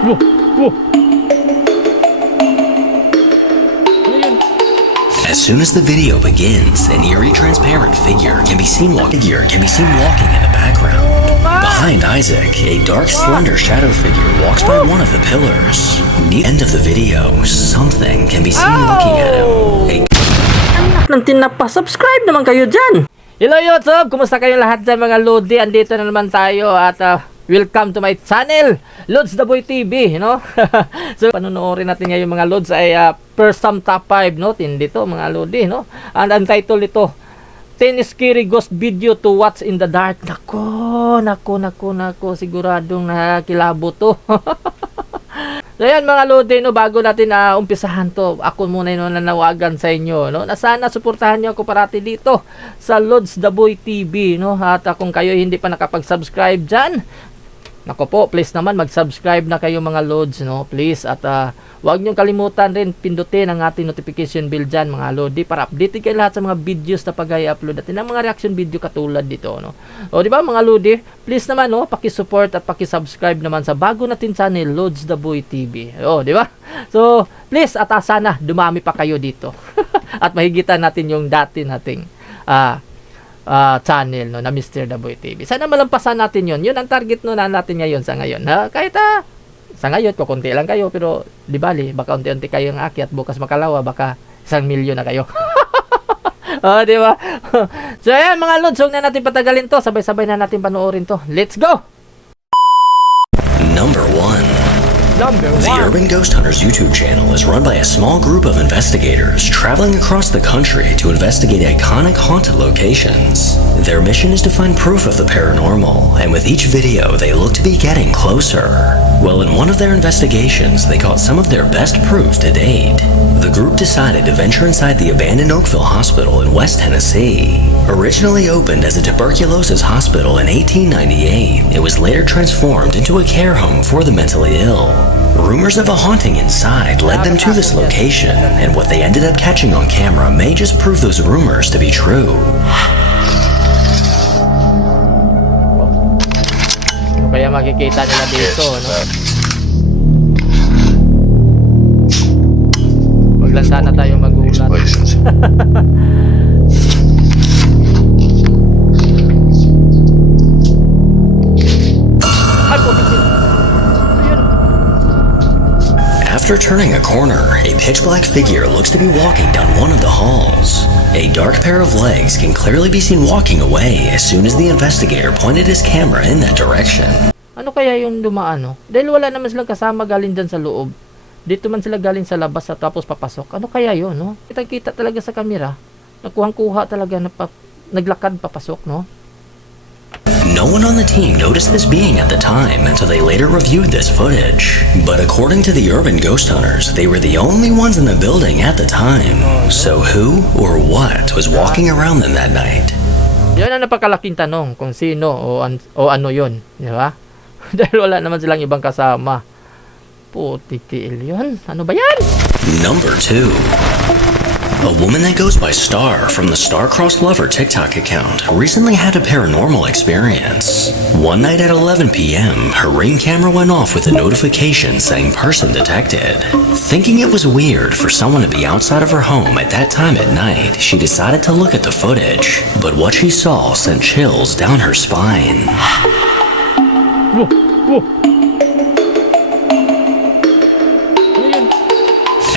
As soon as the video begins, an eerie transparent figure can be seen walking in the background. Behind Isaac, a dark slender shadow figure walks by one of the pillars. Near the end of the video, something can be seen looking at him. Anak ng tinapa, subscribe naman kayo dyan! Hello YouTube! Kumusta kayo lahat dyan mga Lodi? Andito na naman tayo at welcome to my channel, Lods the Boy TV, no? So, panonoorin natin ngayon mga Lods ay first time top 5, no? Tindi to mga Lodi, no? And ang title ito, 10 scary ghost video to watch in the dark. Nako, siguradong nakakilabo to. So yan mga Lodi, no, bago natin umpisahan to, ako muna yung nanawagan sa inyo, no, na sana suportahan nyo ako parati dito sa Lods the Boy TV, no, at kung kayo hindi pa nakapag-subscribe dyan, nako po, please naman mag-subscribe na kayo mga Lods, no, please, at huwag nyo kalimutan rin pindutin ang ating notification bell dyan mga Lodi para updated kayo lahat sa mga videos na pag-i-upload natin ng mga reaction video katulad dito, no. O di ba mga Lodi, please naman, no, paki-support at paki-subscribe naman sa bago natin channel, Lods the Boy TV. O di ba? So please, at sana dumami pa kayo dito at mahigitan natin yung dati nating channel, no, na Mr. the Boy TV. Sana malampasan natin yun. Yun ang target no na natin ngayon sa ngayon. Kahit sa ngayon, kukunti lang kayo, pero di bali, baka unti-unti kayong akyat, bukas makalawa, baka 1 milyon na kayo. Oh, di ba? So, ayan mga Lods, huwag na natin patagalin to. Sabay-sabay na natin panoorin to. Let's go! Number 1. The Urban Ghost Hunters YouTube channel is run by a small group of investigators traveling across the country to investigate iconic haunted locations. Their mission is to find proof of the paranormal, and with each video they look to be getting closer. Well, in one of their investigations, they caught some of their best proof to date. The group decided to venture inside the abandoned Oakville Hospital in West Tennessee. Originally opened as a tuberculosis hospital in 1898, it was later transformed into a care home for the mentally ill. Rumors of a haunting inside led them to this location, and what they ended up catching on camera may just prove those rumors to be true. Kaya makikita nila dito, no? Wag lang sana tayo magulat. After turning a corner, a pitch-black figure looks to be walking down one of the halls. A dark pair of legs can clearly be seen walking away as soon as the investigator pointed his camera in that direction. Ano kaya yung dumaan, no? Dahil wala naman silang kasama galing dyan sa loob. Dito man sila galing sa labas at tapos papasok. Ano kaya yun, no? Kita talaga sa kamera. Nakuhang-kuha talaga na naglakad papasok, no? No one on the team noticed this being at the time until they later reviewed this footage. But according to the Urban Ghost Hunters, they were the only ones in the building at the time. So who or what was walking around them that night? Yan ang napakalaking tanong kung sino o ano yun. Di ba? Dahil wala naman silang ibang kasama. Putitiil yun. Ano ba yan? Number 2. A woman that goes by Star from the Star-Crossed Lover TikTok account recently had a paranormal experience. One night at 11 p.m., her Ring camera went off with a notification saying person detected. Thinking it was weird for someone to be outside of her home at that time at night, she decided to look at the footage. But what she saw sent chills down her spine.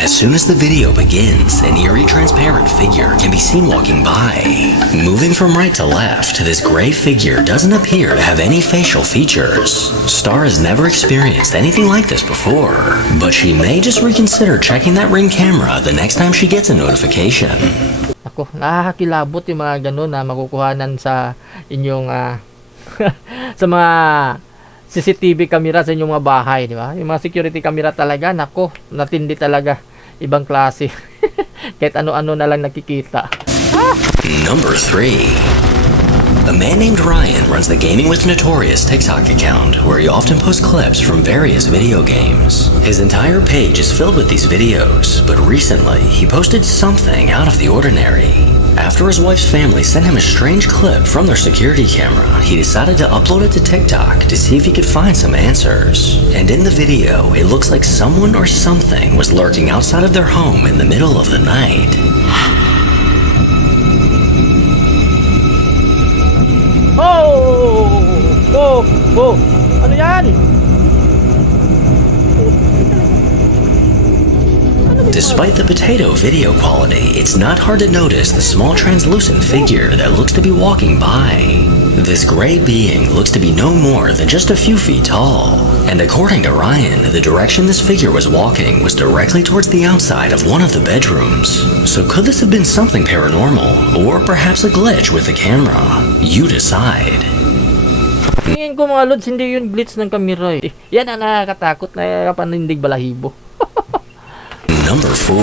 As soon as the video begins, an eerie transparent figure can be seen walking by. Moving from right to left, this gray figure doesn't appear to have any facial features. Star has never experienced anything like this before, but she may just reconsider checking that Ring camera the next time she gets a notification. Ako, nakakakilabot yung mga ganun na makukuhanan sa inyong sa mga CCTV camera sa inyong mga bahay, di ba? Yung mga security camera talaga, nako, natindi talaga. Ibang klase. Kahit ano-ano na lang nakikita. Number 3. A man named Ryan runs the Gaming with Notorious TikTok account, where he often posts clips from various video games. His entire page is filled with these videos, but recently he posted something out of the ordinary. After his wife's family sent him a strange clip from their security camera, he decided to upload it to TikTok to see if he could find some answers. And in the video, it looks like someone or something was lurking outside of their home in the middle of the night. Oh! Oh! Oh! Ano yan? Despite the potato video quality, it's not hard to notice the small translucent figure that looks to be walking by. This gray being looks to be no more than just a few feet tall, and according to Ryan, the direction this figure was walking was directly towards the outside of one of the bedrooms. So could this have been something paranormal, or perhaps a glitch with the camera? You decide. Tingin ko mga lods, hindi yun glitch ng kamera eh. Yan ang nakakatakot na panindig balahibo. Number 4.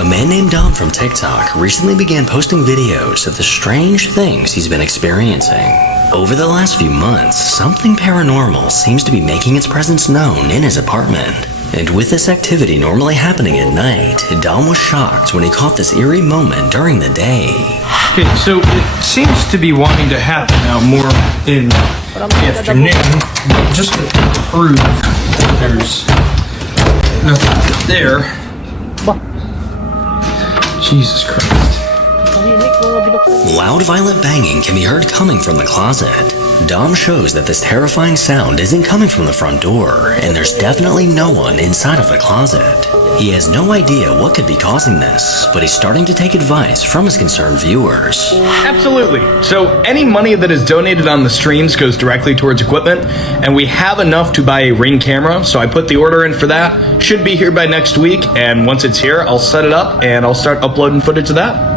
A man named Dom from TikTok recently began posting videos of the strange things he's been experiencing. Over the last few months, something paranormal seems to be making its presence known in his apartment. And with this activity normally happening at night, Dom was shocked when he caught this eerie moment during the day. Okay, so it seems to be wanting to happen now more in the afternoon, but just to prove that there's nothing there. Jesus Christ. Loud, violent banging can be heard coming from the closet. Dom shows that this terrifying sound isn't coming from the front door, and there's definitely no one inside of the closet. He has no idea what could be causing this, but he's starting to take advice from his concerned viewers. Absolutely. So any money that is donated on the streams goes directly towards equipment, and we have enough to buy a Ring camera, so I put the order in for that. Should be here by next week, and once it's here, I'll set it up and I'll start uploading footage of that.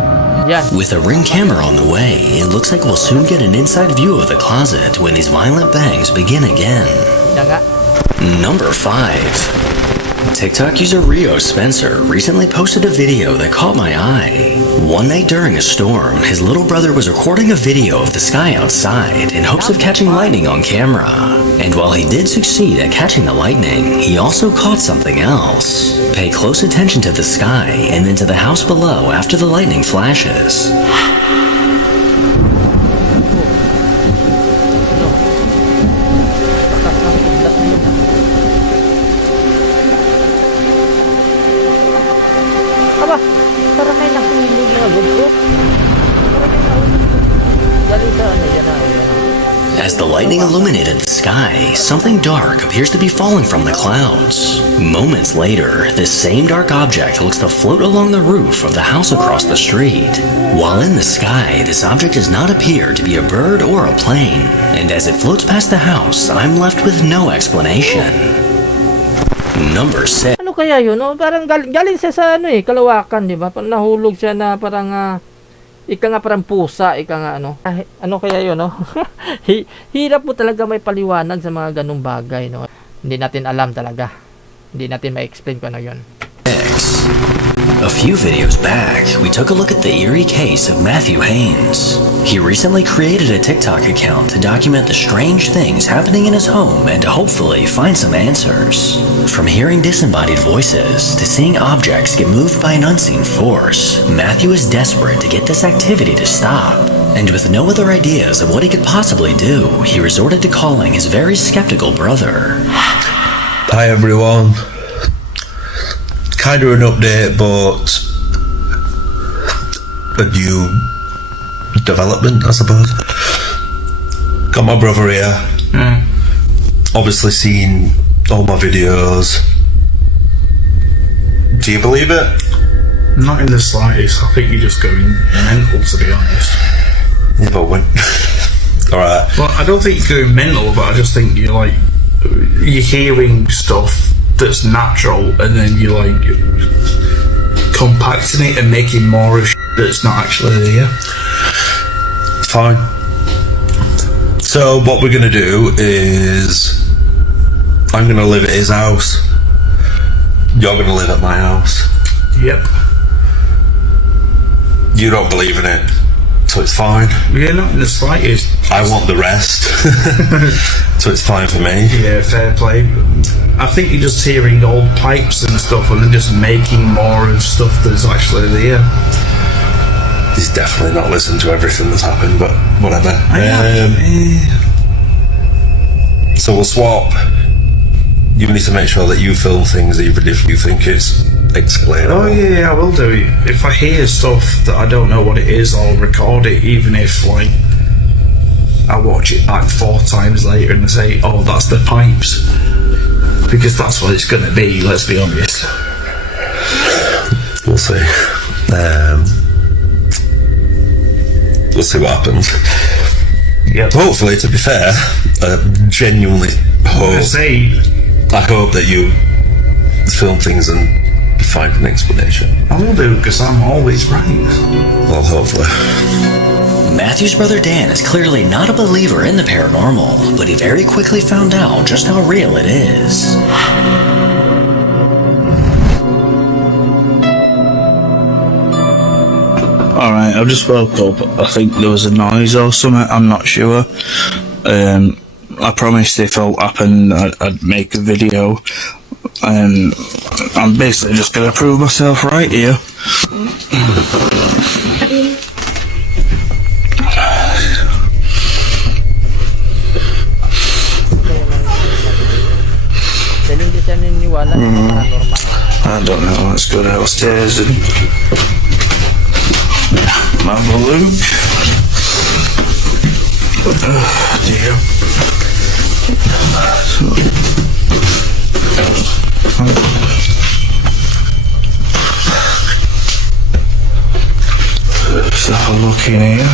Yes. With a Ring camera on the way, it looks like we'll soon get an inside view of the closet when these violent bangs begin again. Yan nga. Number 5. TikTok user Rio Spencer recently posted a video that caught my eye. One night during a storm, his little brother was recording a video of the sky outside in hopes of catching lightning on camera. And while he did succeed at catching the lightning, he also caught something else. Pay close attention to the sky and then to the house below after the lightning flashes. Aba, parang may nakinig na lods ko. Parang may nakinig. Galing sa ano, yan na. As the lightning illuminated the sky, something dark appears to be falling from the clouds. Moments later, this same dark object looks to float along the roof of the house across the street. While in the sky, this object does not appear to be a bird or a plane, and as it floats past the house, I'm left with no explanation. Number 6. Ano kaya yun? No? Parang galing siya sa ano eh, Kalawakan, di ba? Parang nahulog siya na parang ika nga parang pusa, ika nga ano. Ano kaya yun, no? Hirap mo talaga may paliwanag sa mga ganung bagay, no? Hindi natin alam talaga. Hindi natin ma-explain kung ano yun. A few videos back, we took a look at the eerie case of Matthew Haynes. He recently created a TikTok account to document the strange things happening in his home and to hopefully find some answers. From hearing disembodied voices to seeing objects get moved by an unseen force, Matthew is desperate to get this activity to stop. And with no other ideas of what he could possibly do, he resorted to calling his very skeptical brother. Hi everyone. Kind of an update, but a new development, I suppose. Got my brother here. Obviously seen all my videos. Do you believe it? Not in the slightest. I think you're just going mental, to be honest. Yeah, but when... Alright. Well, I don't think you're going mental, but I just think you're hearing stuff that's natural, and then you're compacting it and making more of that's not actually there. Fine. So what we're gonna do is I'm gonna live at his house. You're gonna live at my house. Yep. You don't believe in it. so it's fine. Yeah, not in the slightest. I want the rest, so it's fine for me. Yeah, fair play. I think you're just hearing old pipes and stuff, and then just making more of stuff that's actually there. He's definitely not listened to everything that's happened, but whatever. So we'll swap. You need to make sure that you film things even if you think it's explainable. Oh yeah, I will do. If I hear stuff that I don't know what it is, I'll record it, even if like I watch it back 4 times later and say, oh, that's the pipes, because that's what it's gonna be, let's be honest. We'll see. We'll see what happens. Yep. Hopefully, to be fair, I genuinely hope. I hope that you film things and find an explanation. I will do, because I'm always right. Well, hopefully. Matthew's brother Dan is clearly not a believer in the paranormal, but he very quickly found out just how real it is. Alright, I've just woke up. I think there was a noise or something, I'm not sure. I promised if it happened I'd make a video, and I'm basically just going to prove myself right here. I don't know, let's go downstairs and have a look. Oh dear. Let's have a look in here.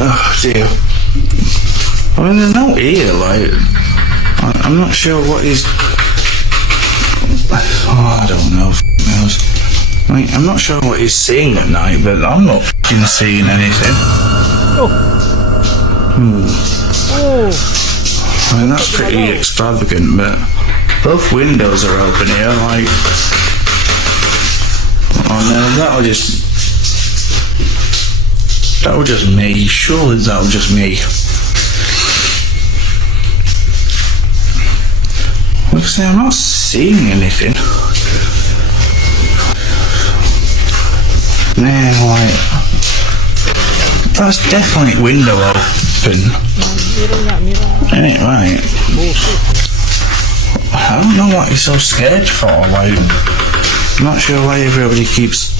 Oh dear. I mean, there's no ear, like, I'm not sure what is. Oh, I don't know. I mean, I'm not sure what he's seeing at night, but I'm not f***ing seeing anything. Oh. Oh. I mean, that's pretty extravagant, but both windows are open here, like. Oh no, that was just me. Surely that was just me. Like I say, I'm not seeing anything. Man, like, that's definitely window open. Ain't it right? I don't know what he's so scared for. Like, I'm not sure why everybody keeps.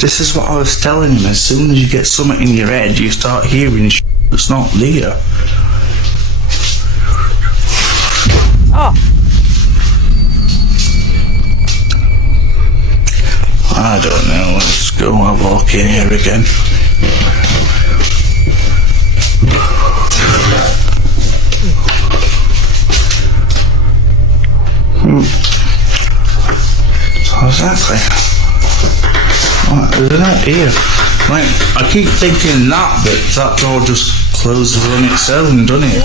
This is what I was telling him. As soon as you get something in your head, you start hearing shit that's not there. Oh. I don't know. Let's go have a look in here again. So exactly. There's no ear. Like, I keep thinking that door just closes on its own, doesn't it?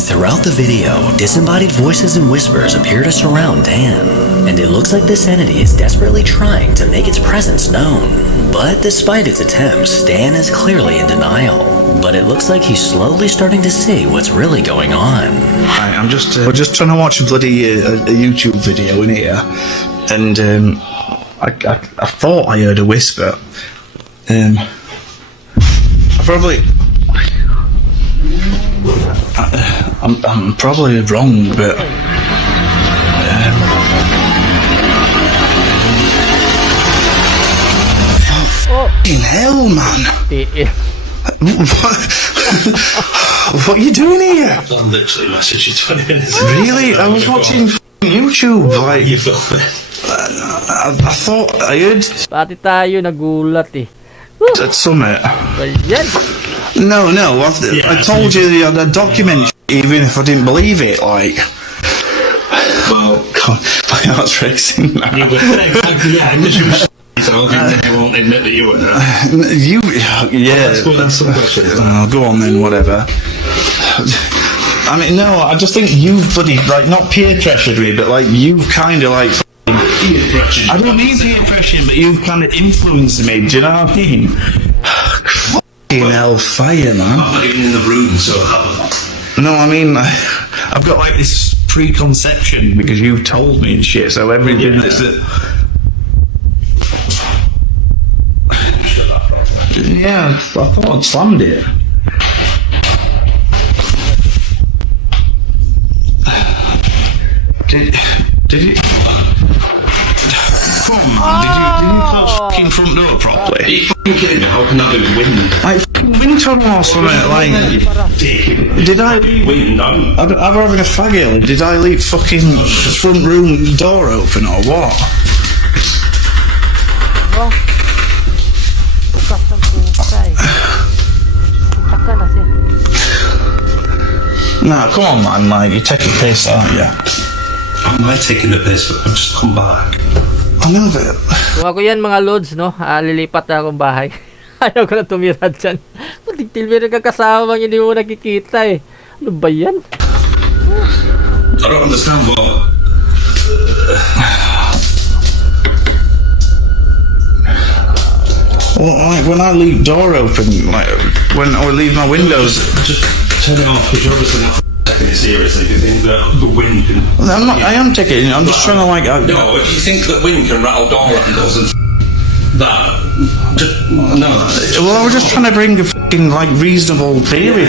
Throughout the video, disembodied voices and whispers appear to surround Dan, and it looks like this entity is desperately trying to make its presence known. But despite its attempts, Dan is clearly in denial. But it looks like he's slowly starting to see what's really going on. Right, we're just trying to watch a bloody a YouTube video in here, and I thought I heard a whisper. I'm probably wrong, but fucking hell, man! What are you doing here? I literally messaged you 20 minutes ago. Really? I was watching YouTube. Like, You filming? I thought I heard Pati tayo nagulat eh. that summit. Yan. No, I told you the other document, even if I didn't believe it. Like, Well, God, my heart's racing now. you were exactly, yeah, because you were so you won't admit that you were. Yeah. Let's go and ask some questions. Go on then, whatever. I mean, no, I just think you've bloody, like, not peer pressured me, but, like, you've kind of, like, I don't mean peer pressure, but you've kind of influenced me, do you know what I mean? Fucking hellfire, man. I'm not even in the room, so... No, I mean, I've got, like, this preconception because you've told me and shit, so everything that's... Yeah, I thought I'd slammed it. Did you? Come on, man. Did you close fucking front door properly? Are you fucking kidding me? How can that be wind? Like fucking wind tunnel or something. Like, did I? Wind, no. I'm having a faggot. Did I leave fucking front room door open or what? Bukas ng putay. Puta ka na siya. Nah, come on, man. Like, you're taking piss, aren't you? Am I taking the piss? I've just come back. I know that. Kung ako yan mga lods, no, lilipat na akong bahay. Ayaw ko na tumira dyan. Matigtil meron kang kasama, hindi mo nakikita eh. Ano ba yan? I don't understand what... Well, like, when I leave door open, like, when I leave my windows... Just turn it off, because you're obviously not taking it seriously. If you think that the wind can... I am taking it, I'm just trying to, like... No, if you think that wind can rattle door handles and that... Just, no. Well, I was just trying to bring a fucking, like, reasonable theory.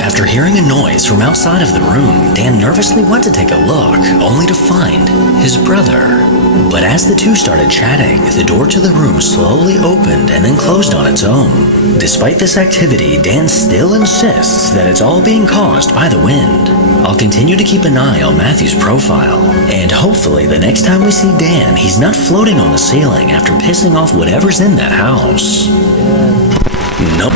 After hearing a noise from outside of the room, Dan nervously went to take a look, only to find his brother. But as the two started chatting, the door to the room slowly opened and then closed on its own. Despite this activity, Dan still insists that it's all being caused by the wind. I'll continue to keep an eye on Matthew's profile, and hopefully the next time we see Dan, he's not floating on the ceiling after pissing off whatever's in that house. Nope.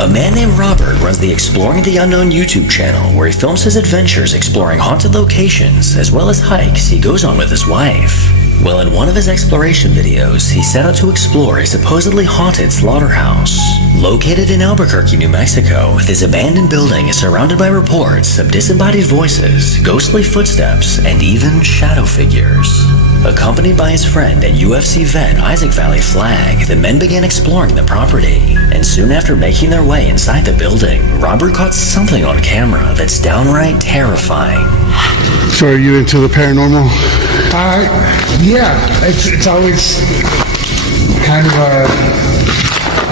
A man named Robert runs the Exploring the Unknown YouTube channel where he films his adventures exploring haunted locations as well as hikes he goes on with his wife. Well, in one of his exploration videos, he set out to explore a supposedly haunted slaughterhouse. Located in Albuquerque, New Mexico, this abandoned building is surrounded by reports of disembodied voices, ghostly footsteps, and even shadow figures. Accompanied by his friend and UFC vet Isaac Valley Flag, the men began exploring the property. And soon after making their way inside the building, Robert caught something on camera that's downright terrifying. So are you into the paranormal? Yeah, it's always kind of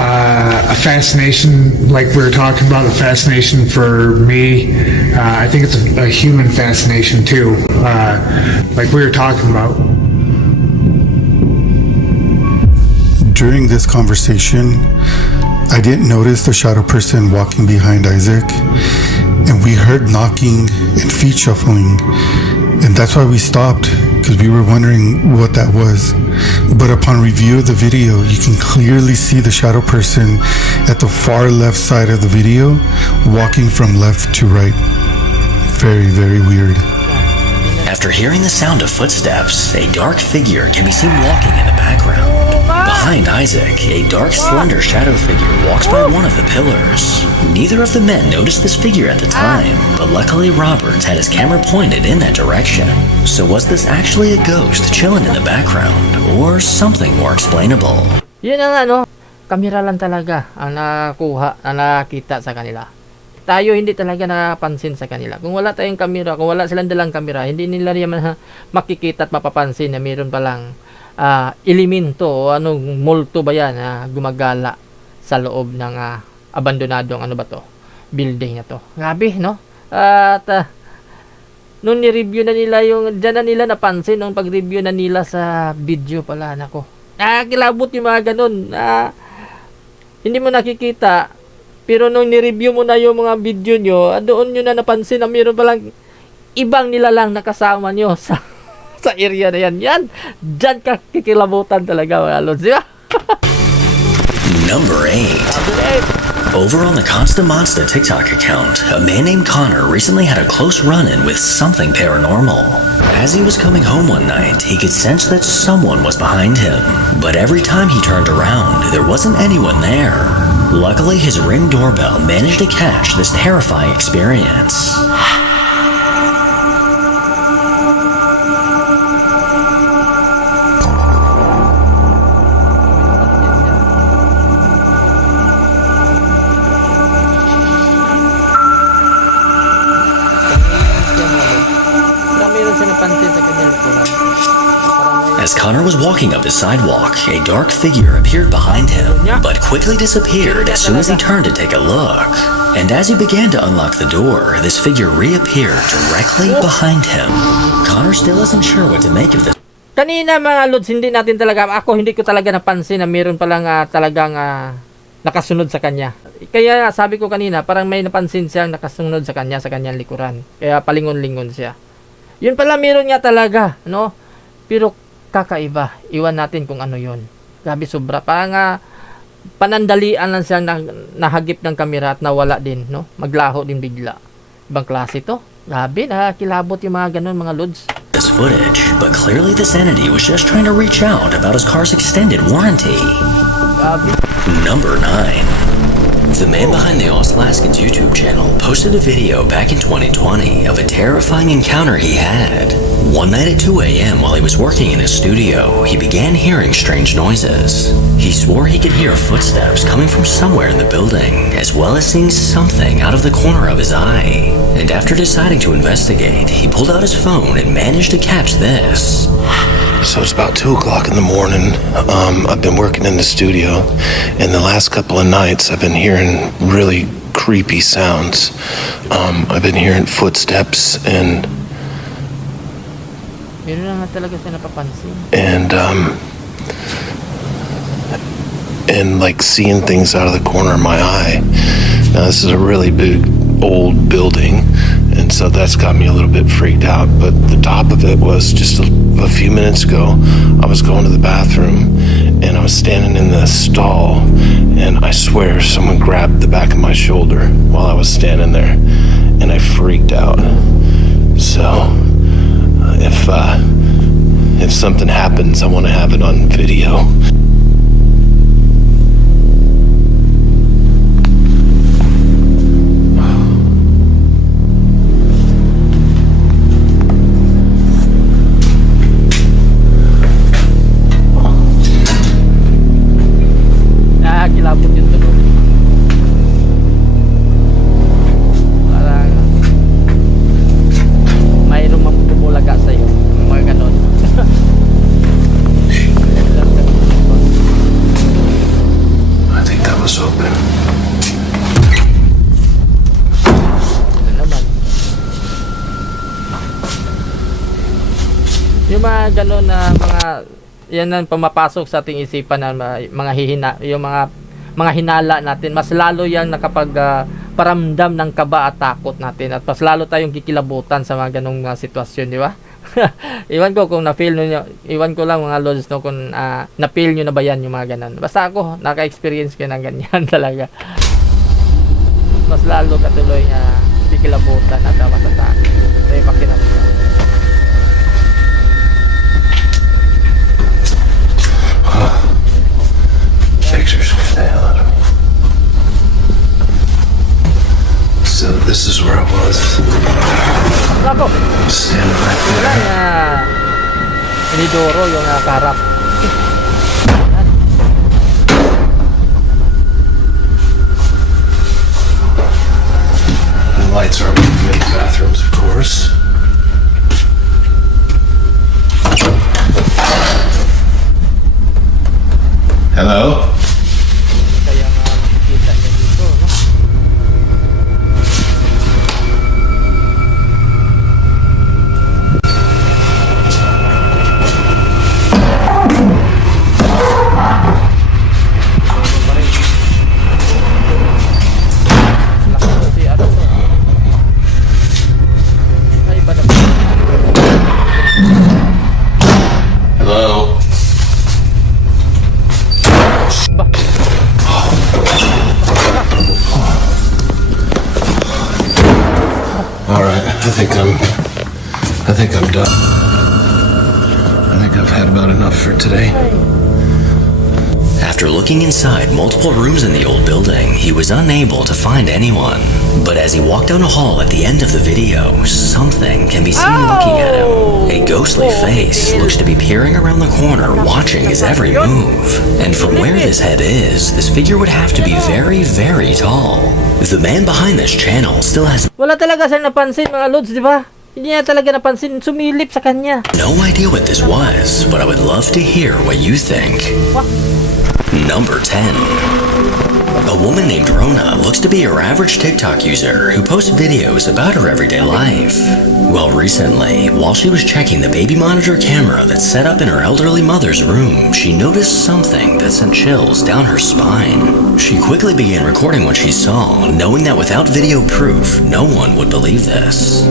a fascination, like we were talking about, a fascination for me. I think it's a human fascination too, like we were talking about. During this conversation, I didn't notice the shadow person walking behind Isaac, and we heard knocking and feet shuffling, and that's why we stopped, because we were wondering what that was. But upon review of the video, you can clearly see the shadow person at the far left side of the video, walking from left to right. Very, very weird. After hearing the sound of footsteps, a dark figure can be seen walking in the background. Behind Isaac, a dark, slender shadow figure walks by one of the pillars. Neither of the men noticed this figure at the time, but luckily Robert had his camera pointed in that direction. So was this actually a ghost chilling in the background, or something more explainable? Yun ang ano, kamera lang talaga ang nakuha, ang nakita sa kanila. Tayo hindi talaga napansin sa kanila. Kung wala tayong kamera, kung wala silang dalang kamera, hindi nila naman makikita at mapapansin na mayroon palang elemento o anong multo ba yan gumagala sa loob ng abandonadong ano ba to, building na to. Grabe, no? At nung ni-review na nila yung, dyan na nila napansin nung pag-review na nila sa video pala, nako. Kilabot yung mga ganun. Hindi mo nakikita, pero nung ni-review mo na yung mga video nyo, doon nyo na napansin na mayroon palang ibang nilalang nakasama nyo sa area na yan. Dyan ka kikilabutan talaga mga lods, di ba? Number 8. Over on the Consta Monsta TikTok account, a man named Connor recently had a close run-in with something paranormal. As he was coming home one night, he could sense that someone was behind him. But every time he turned around, there wasn't anyone there. Luckily, his Ring doorbell managed to catch this terrifying experience. As Connor was walking up the sidewalk, a dark figure appeared behind him, but quickly disappeared as soon as he turned to take a look. And as he began to unlock the door, this figure reappeared directly behind him. Connor still isn't sure what to make of this. Kanina mga lods, hindi ko talaga napansin na meron palang talagang nakasunod sa kanya. Kaya sabi ko kanina, parang may napansin siyang nakasunod sa kanyang likuran. Kaya palingon-lingon siya. Yun pala meron nga talaga, no? Pero kakaiba. Iwan natin kung ano yun. Grabe sobra. Parang panandalian lang siyang nahagip ng kamera at nawala din, no? Maglaho din bigla. Ibang klase to. Grabe, nakakilabot yung mga ganun, mga lods. This footage, but clearly this entity was just trying to reach out about his car's extended warranty. Grabe. Number 9. The man behind the Oslaskin's YouTube channel posted a video back in 2020 of a terrifying encounter he had. One night at 2 a.m. while he was working in his studio, he began hearing strange noises. He swore he could hear footsteps coming from somewhere in the building, as well as seeing something out of the corner of his eye. And after deciding to investigate, he pulled out his phone and managed to catch this. So it's about 2 o'clock in the morning. I've been working in the studio, and the last couple of nights I've been hearing really creepy sounds. I've been hearing footsteps and Meron na nga talaga siya napapansin. And like seeing things out of the corner of my eye. Now this is a really big old building, and so that's got me a little bit freaked out. But the top of it was just a few minutes ago, I was going to the bathroom and I was standing in the stall, and I swear someone grabbed the back of my shoulder while I was standing there, and I freaked out. So if something happens, I want to have it on video. Nakakilabot yung tunog. Parang mayroong mamumulaga sa'yo. Mga ganon. I think that was open. Ano naman. Yung mga ganon na yan ang pumapasok sa ating isipan na yung mga hinala natin, mas lalo yan nakapag paramdam ng kaba at takot natin, at mas lalo tayong kikilabutan sa mga ganong sitwasyon, di ba? Iwan ko kung na-feel nyo, iwan ko lang mga lods, no, kung na-feel nyo na ba yan yung mga ganon. Basta ako, naka-experience ko ng ganyan talaga. Mas lalo katuloy kikilabutan at matatakot. May pakiramdam. Pictures scared the hell out of me. So this is where I was. Ako! Standing right Wala there. na inidoro yung karap. The lights are on in the bathrooms, of course. Hello? Kaya makikita niya dito, no? Hello? Alright, I think I'm done. I think I've had about enough for today. After looking inside multiple rooms in the old building, he was unable to find anyone. But as he walked down a hall at the end of the video, something can be seen looking at him. A ghostly face looks to be peering around the corner, watching his every move. And from where this head is, this figure would have to be very, very tall. The man behind this channel still has Wala talaga siyang napansin, mga lods, di ba? Hindi niya talaga napansin, sumilip sa kanya. no idea what this was, but I would love to hear what you think. Number 10. A woman named Rona looks to be your average TikTok user who posts videos about her everyday life. Well, recently, while she was checking the baby monitor camera that's set up in her elderly mother's room, she noticed something that sent chills down her spine. She quickly began recording what she saw, knowing that without video proof, no one would believe this.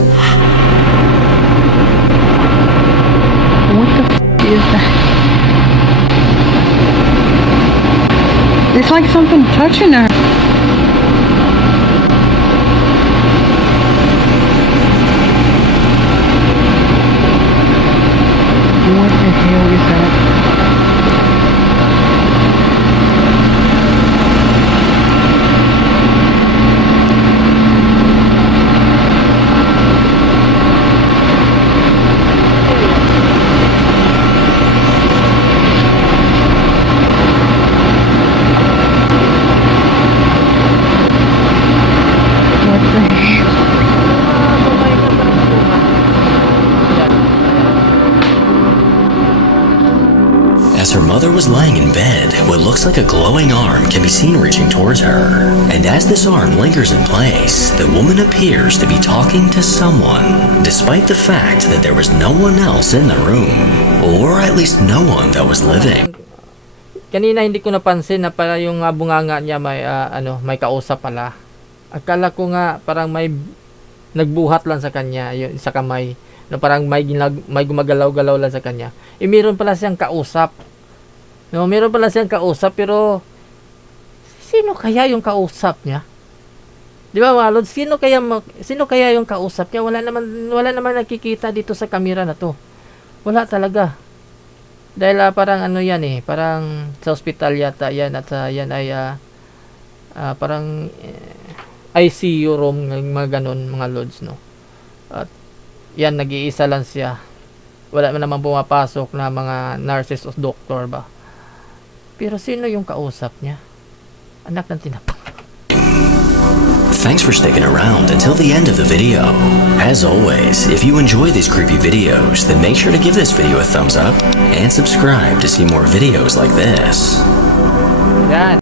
What the is that? It's like something touching her. What the hell is that? What the hell? As her mother was lying in bed, what looks like a glowing arm can be seen reaching towards her. And as this arm lingers in place, the woman appears to be talking to someone, despite the fact that there was no one else in the room, or at least no one that was living. Kanina hindi ko napansin na para yung bunganga niya may may kausap pala. Akala ko nga parang may nagbuhat lang sa kanya, yung sa kamay, na parang may gumagalaw-galaw lang sa kanya. Meron pala siyang kausap. No, meron pala siyang kausap, pero sino kaya yung kausap niya? Di ba, mga lods? Sino kaya yung kausap niya? Wala naman nakikita dito sa kamera na to. Wala talaga. Dahil parang yan parang sa ospital yata yan, at yan ay parang ICU room, mga ganun, mga lods, no. At yan, nag-iisa lang siya. Wala naman pumapasok na mga nurses o doctor ba. Pero sino yung kausap niya? Anak ng tinapang. Thanks for sticking around until the end of the video. As always, if you enjoy these creepy videos, then make sure to give this video a thumbs up and subscribe to see more videos like this. Yan.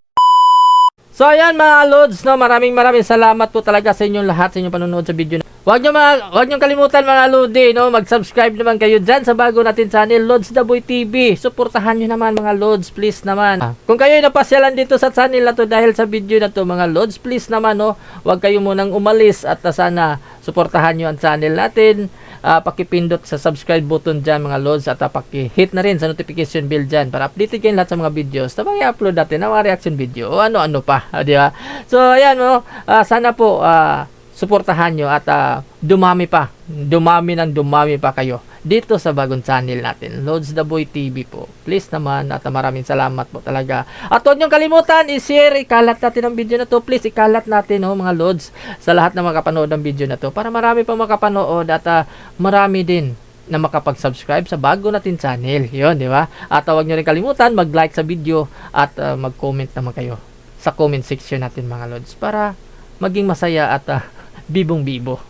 So ayan mga lods, no, maraming salamat po talaga sa inyong lahat sa inyong panonood sa video. Huwag nyo kalimutan mga lodi, no, mag-subscribe naman kayo dyan sa bago natin channel, Lods the Boy TV. Suportahan nyo naman mga lods, please naman. Kung kayo napasyalan dito sa channel na to dahil sa video na to mga lods, please naman, no, huwag kayo munang umalis at sana suportahan nyo ang channel natin. Pakipindot sa subscribe button dyan mga lods, at pakihit na rin sa notification bell dyan para updated kayo lahat sa mga videos na i-upload natin na mga reaction video o ano-ano pa, di ba? So ayan, no, sana po suportahan nyo at dumami pa kayo dito sa bagong channel natin, Lods the Boy TV po. Please naman, at maraming salamat po talaga. At huwag nyo kalimutan, i-share, ikalat natin ang video na to. Please, ikalat natin, mga Lods, sa lahat na makapanood ng video na to para marami pa makapanood at marami din na makapag-subscribe sa bago natin channel. Yun, di ba? At huwag nyo rin kalimutan mag-like sa video at mag-comment naman kayo sa comment section natin mga Lods para maging masaya at bibong-bibo.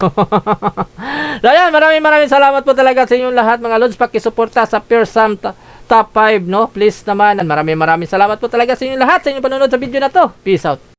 So ayan, maraming salamat po talaga sa inyong lahat mga Lods. Pakisuporta sa Pearsam Top 5, no? Please naman. Maraming salamat po talaga sa inyong lahat sa inyong panonood sa video na to. Peace out.